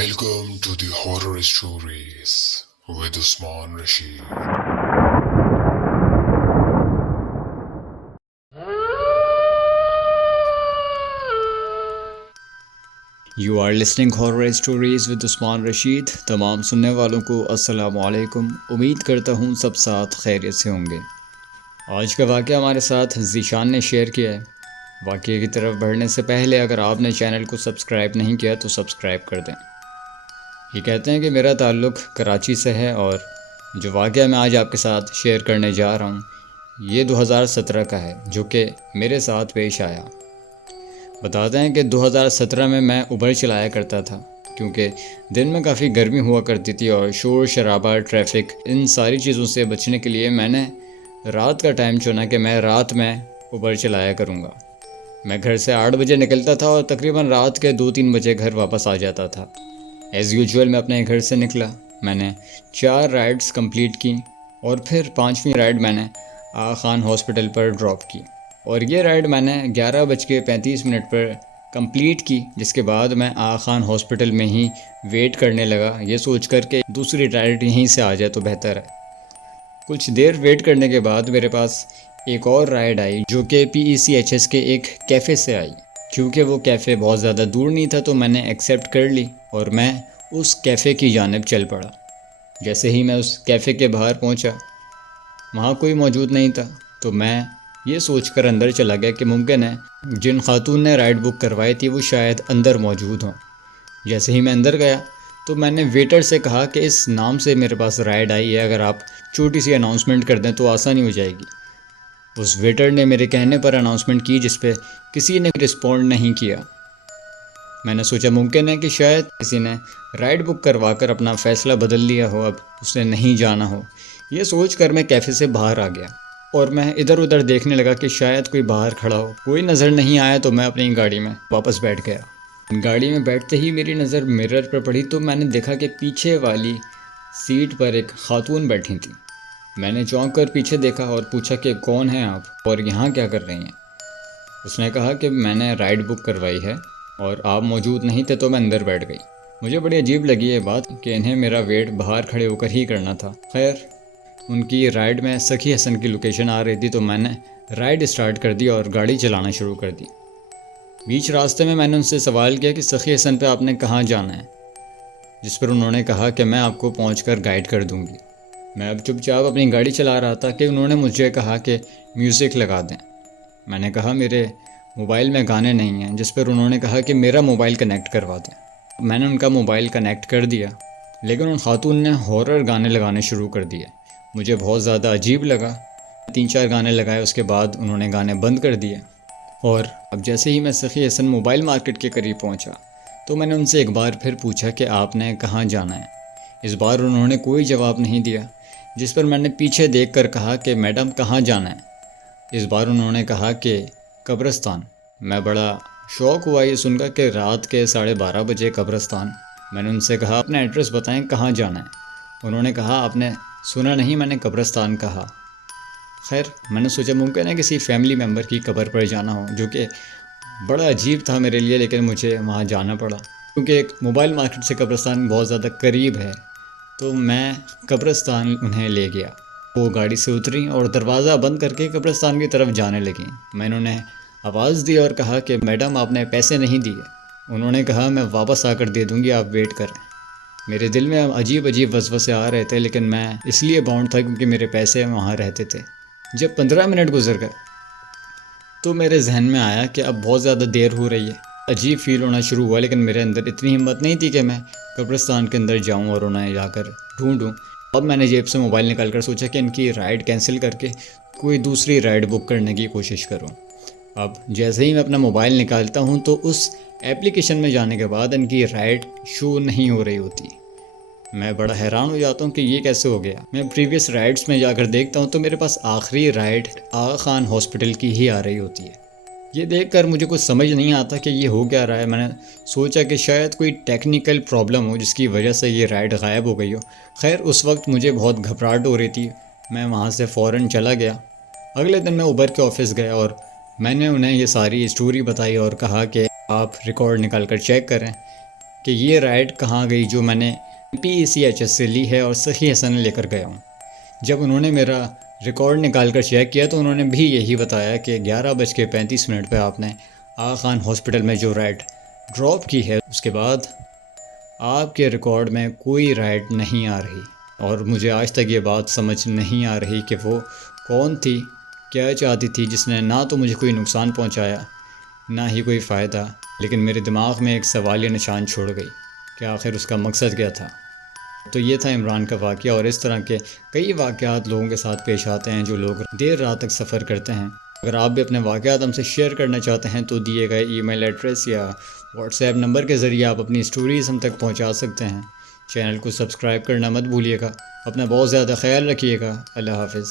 Welcome to the Horror Stories with Usman Rashid. You are listening Horror Stories with Usman Rashid. تمام سننے والوں کو السلام علیکم. امید کرتا ہوں سب ساتھ خیریت سے ہوں گے. آج کا واقعہ ہمارے ساتھ ذیشان نے شیئر کیا ہے. واقعے کی طرف بڑھنے سے پہلے اگر آپ نے چینل کو سبسکرائب نہیں کیا تو سبسکرائب کر دیں. یہ کہتے ہیں کہ میرا تعلق کراچی سے ہے اور جو واقعہ میں آج آپ کے ساتھ شیئر کرنے جا رہا ہوں یہ 2017 کا ہے جو کہ میرے ساتھ پیش آیا. بتاتے ہیں کہ 2017 میں اوبر چلایا کرتا تھا کیونکہ دن میں کافی گرمی ہوا کرتی تھی اور شور شرابہ ٹریفک ان ساری چیزوں سے بچنے کے لیے میں نے رات کا ٹائم چنا کہ میں رات میں اوبر چلایا کروں گا. میں گھر سے 8 بجے نکلتا تھا اور تقریباً رات کے 2-3 بجے گھر واپس آ جاتا تھا. ایز یوجول میں اپنے گھر سے نکلا. میں نے 4 رائڈز کمپلیٹ کی اور پھر 5ویں رائڈ میں نے آغا خان ہاسپٹل پر ڈراپ کی اور یہ رائڈ میں نے 11:35 پر کمپلیٹ کی، جس کے بعد میں آغا خان ہاسپٹل میں ہی ویٹ کرنے لگا یہ سوچ کر کہ دوسری رائڈ یہیں سے آ جائے تو بہتر ہے. کچھ دیر ویٹ کرنے کے بعد میرے پاس ایک اور رائڈ آئی جو کہ PECHS کے ایک کیفے سے آئی. کیونکہ وہ کیفے بہت زیادہ دور نہیں تھا تو میں نے ایکسیپٹ کر لی اور میں اس کیفے کی جانب چل پڑا. جیسے ہی میں اس کیفے کے باہر پہنچا وہاں کوئی موجود نہیں تھا تو میں یہ سوچ کر اندر چلا گیا کہ ممکن ہے جن خاتون نے رائڈ بک کروائی تھی وہ شاید اندر موجود ہوں. جیسے ہی میں اندر گیا تو میں نے ویٹر سے کہا کہ اس نام سے میرے پاس رائڈ آئی ہے، اگر آپ چھوٹی سی اناؤنسمنٹ کر دیں تو آسانی ہو جائے گی. اس ویٹر نے میرے کہنے پر اناؤنسمنٹ کی جس پہ کسی نے رسپونڈ نہیں کیا. میں نے سوچا ممکن ہے کہ شاید کسی نے رائڈ بک کروا کر اپنا فیصلہ بدل لیا ہو، اب اس نے نہیں جانا ہو. یہ سوچ کر میں کیفے سے باہر آ گیا اور میں ادھر ادھر دیکھنے لگا کہ شاید کوئی باہر کھڑا ہو. کوئی نظر نہیں آیا تو میں اپنی گاڑی میں واپس بیٹھ گیا. گاڑی میں بیٹھتے ہی میری نظر مرر پر پڑی تو میں نے دیکھا کہ پیچھے والی سیٹ پر ایک خاتون بیٹھی تھی. میں نے چونک کر پیچھے دیکھا اور پوچھا کہ کون ہیں آپ اور یہاں کیا کر رہی ہیں. اس نے کہا کہ میں نے رائڈ بک کروائی ہے اور آپ موجود نہیں تھے تو میں اندر بیٹھ گئی. مجھے بڑی عجیب لگی یہ بات کہ انہیں میرا ویٹ باہر کھڑے ہو کر ہی کرنا تھا. خیر ان کی رائڈ میں سخی حسن کی لوکیشن آ رہی تھی تو میں نے رائڈ اسٹارٹ کر دی اور گاڑی چلانا شروع کر دی. بیچ راستے میں نے ان سے سوال کیا کہ سخی حسن پہ آپ نے کہاں جانا ہے، جس پر انہوں نے کہا کہ میں آپ کو پہنچ کر گائیڈ کر دوں گی. میں اب چپ چاپ اپنی گاڑی چلا رہا تھا کہ انہوں نے مجھے کہا کہ میوزک لگا دیں. میں نے کہا میرے موبائل میں گانے نہیں ہیں، جس پر انہوں نے کہا کہ میرا موبائل کنیکٹ کروا دیں. میں نے ان کا موبائل کنیکٹ کر دیا لیکن ان خاتون نے ہارر گانے لگانے شروع کر دیے. مجھے بہت زیادہ عجیب لگا. 3-4 گانے لگائے، اس کے بعد انہوں نے گانے بند کر دیے. اور اب جیسے ہی میں سخی حسن موبائل مارکیٹ کے قریب پہنچا تو میں نے ان سے ایک بار پھر پوچھا کہ آپ نے کہاں جانا ہے. اس بار انہوں نے کوئی جواب نہیں دیا، جس پر میں نے پیچھے دیکھ کر کہا کہ میڈم کہاں جانا ہے. اس بار انہوں نے کہا کہ قبرستان. میں بڑا شوق ہوا یہ سن کر کہ رات کے 12:30 بجے قبرستان. میں نے ان سے کہا اپنا ایڈریس بتائیں کہاں جانا ہے. انہوں نے کہا آپ نے سنا نہیں، میں نے قبرستان کہا. خیر میں نے سوچا ممکن ہے کسی فیملی ممبر کی قبر پر جانا ہو، جو کہ بڑا عجیب تھا میرے لیے، لیکن مجھے وہاں جانا پڑا کیونکہ ایک موبائل مارکیٹ سے قبرستان بہت زیادہ قریب ہے. تو میں قبرستان انہیں لے گیا. وہ گاڑی سے اتری اور دروازہ بند کر کے قبرستان کی طرف جانے لگیں. میں نے انہیں آواز دی اور کہا کہ میڈم آپ نے پیسے نہیں دیے. انہوں نے کہا میں واپس آ کر دے دوں گی، آپ ویٹ کریں. میرے دل میں عجیب وسوسے آ رہے تھے لیکن میں اس لیے باؤنڈ تھا کیونکہ میرے پیسے وہاں رہتے تھے. جب 15 منٹ گزر گئے تو میرے ذہن میں آیا کہ اب بہت زیادہ دیر ہو رہی ہے. عجیب فیل ہونا شروع ہوا لیکن میرے اندر اتنی ہمت نہیں تھی کہ میں قبرستان کے اندر جاؤں اور انہیں جا کر ڈھونڈوں. اب میں نے جیب سے موبائل نکال کر سوچا کہ ان کی رائڈ کینسل کر کے کوئی دوسری رائڈ بک کرنے کی کوشش کروں. اب جیسے ہی میں اپنا موبائل نکالتا ہوں تو اس ایپلیکیشن میں جانے کے بعد ان کی رائڈ شو نہیں ہو رہی ہوتی. میں بڑا حیران ہو جاتا ہوں کہ یہ کیسے ہو گیا. میں پریویس رائڈز میں جا کر دیکھتا ہوں تو میرے پاس آخری رائڈ آغا خان ہاسپٹل کی ہی آ رہی ہوتی ہے. یہ دیکھ کر مجھے کچھ سمجھ نہیں آتا کہ یہ ہو کیا رہا ہے. میں نے سوچا کہ شاید کوئی ٹیکنیکل پرابلم ہو جس کی وجہ سے یہ رائڈ غائب ہو گئی ہو. خیر اس وقت مجھے بہت گھبراہٹ ہو رہی تھی. میں وہاں سے فوراً چلا گیا. اگلے دن میں اوبر کے آفس گیا اور میں نے انہیں یہ ساری اسٹوری بتائی اور کہا کہ آپ ریکارڈ نکال کر چیک کریں. کہ یہ رائڈ کہاں گئی جو میں نے PECHS سے لی ہے اور سخی حسن لے کر گیا ہوں۔ جب انہوں نے میرا ریکارڈ نکال کر چیک کیا تو انہوں نے بھی یہی بتایا کہ 11:35 پہ آپ نے آغا خان ہاسپٹل میں جو رائڈ ڈراپ کی ہے اس کے بعد آپ کے ریکارڈ میں کوئی رائڈ نہیں آ رہی، اور مجھے آج تک یہ بات سمجھ نہیں آ رہی کہ وہ کون تھی، کیا چاہتی تھی، جس نے نہ تو مجھے کوئی نقصان پہنچایا نہ ہی کوئی فائدہ، لیکن میرے دماغ میں ایک سوالیہ نشان چھوڑ گئی کہ آخر اس کا مقصد کیا تھا۔ تو یہ تھا عمران کا واقعہ، اور اس طرح کے کئی واقعات لوگوں کے ساتھ پیش آتے ہیں جو لوگ دیر رات تک سفر کرتے ہیں۔ اگر آپ بھی اپنے واقعات ہم سے شیئر کرنا چاہتے ہیں تو دیے گئے ای میل ایڈریس یا واٹس ایپ نمبر کے ذریعے آپ اپنی سٹوریز ہم تک پہنچا سکتے ہیں۔ چینل کو سبسکرائب کرنا مت بھولیے گا۔ اپنا بہت زیادہ خیال رکھیے گا۔ اللہ حافظ۔